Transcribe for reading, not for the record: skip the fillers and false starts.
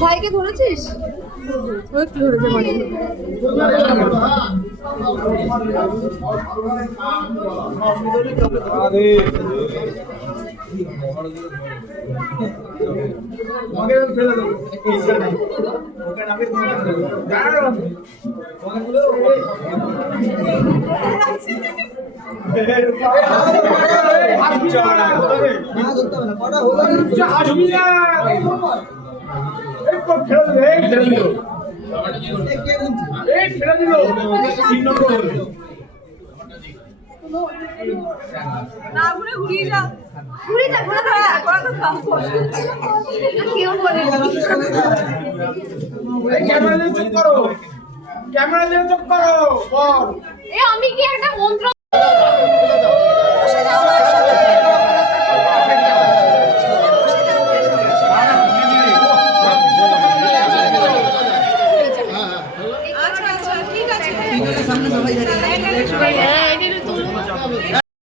ভাইকে ধরেছিস? ধরেছে মানে না ঘুরে ঘুরিয়ে যা ঘুরে যা ঘুরে যা কেউ বলে ক্যামেরা নিয়ে চুপ করো আমি কি একটা মন্ত্র